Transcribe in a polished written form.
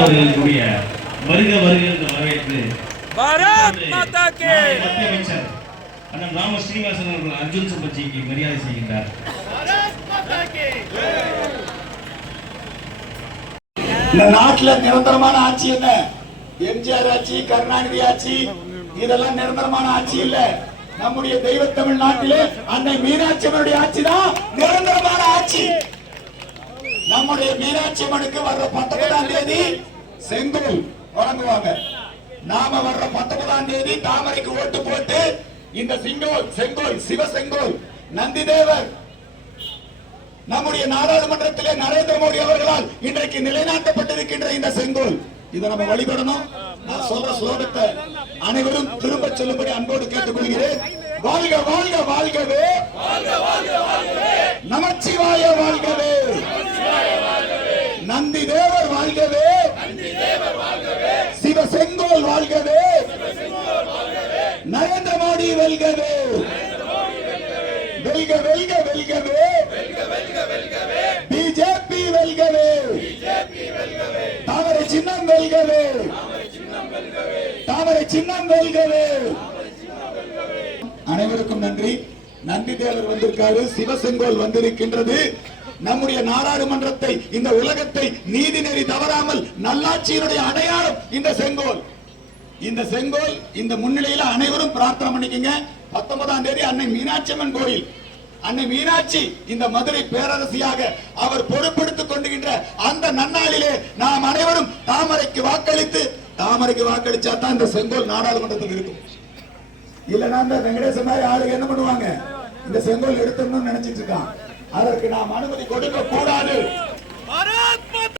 அவர்களுடைய வருக வருகின்ற வரவேற்று மத்திய அமைச்சர் அண்ணன் ராம ஸ்ரீனிவாசன் அவர்கள் அர்ஜுன் சம்பச்சிக்கு மரியாதை செய்கின்றார். இந்த நாட்டில் நிரந்தரமான ஆட்சி என்ன? எம்ஜிஆர் ஆட்சி, கருணாநிதி ஆட்சி, இதெல்லாம் நிரந்தரமான ஆட்சி இல்ல. நம்முடைய தெய்வ தமிழ்நாட்டிலே அன்னை மீனாட்சி அம்மனுடைய ஆட்சி தான் நிரந்தரமான ஆட்சி. நம்முடைய மீனாட்சி அம்மனுக்கு வர்ற 19ஆம் தேதி செங்கோல் வழங்குவாங்க. நாம வர்ற 19ஆம் தேதி தாமரைக்கு ஓட்டு போட்டு இந்த செங்கோல் சிவசெங்கோல் நந்திதேவர் நம்முடைய நாடாளுமன்றத்திலே நரேந்திர மோடி அவர்களால் இன்றைக்கு நிலைநாட்டப்பட்டிருக்கின்ற இந்த செங்கோல் இதை நம்ம வழிபடணும். நான் சொல்ற ஸ்லோகத்தை அனைவரும் திரும்ப சொல்லும்படி அன்போடு கேட்டுக்கொள்கிறேன். வாழ்க வாழ்க வாழ்கவே, நமச்சிவாய வாழ்கவே, நந்தி தேவர் வாழ்கவே, சிவசெங்கோல் வாழ்கவே, நரேந்திர மோடி வெல்கவே, வெல்க வெல்க வெல்கவே, பிஜேபி வெல்கவே, தாமரை சின்னம் வெல்கவே, தாமரை சின்னம் வெல்கவே. அனைவருக்கும் நன்றி. நந்தி தேவர் வந்திருக்காரு, சிவசெங்கோல் வந்திருக்கின்றது. நம்முடைய நாடாளுமன்றத்தை, இந்த உலகத்தை நீதி நெறி தவறாமல் நல்லாட்சியினுடைய அடையாளம் இந்த செங்கோல். இந்த செங்கோல் இந்த முன்னிலையில் அனைவரும் பிரார்த்தனை பண்ணிக்கங்க. 19ஆம் தேதி அன்னை மீனாட்சி அம்மன் கோயில், அன்னை மீனாட்சி இந்த மதுரை பேரரசியாக அவர் பொறுப்பெடுத்துக் கொண்டுகின்ற அந்த நன்னாளிலே நாம் அனைவரும் தாமரைக்கு வாக்களிச்சா தான் இந்த செங்கோல் நாடாளுமன்றத்தில் இருக்கும். இல்லைன்னா இந்த வெங்கடேசன் மாதிரி ஆளுங்க என்ன பண்ணுவாங்க? இந்த செங்கோல் எடுத்துடணும்னு நினைச்சிட்டு இருக்கான். அதற்கு நாம் அனுமதி கொடுக்க கூடாது.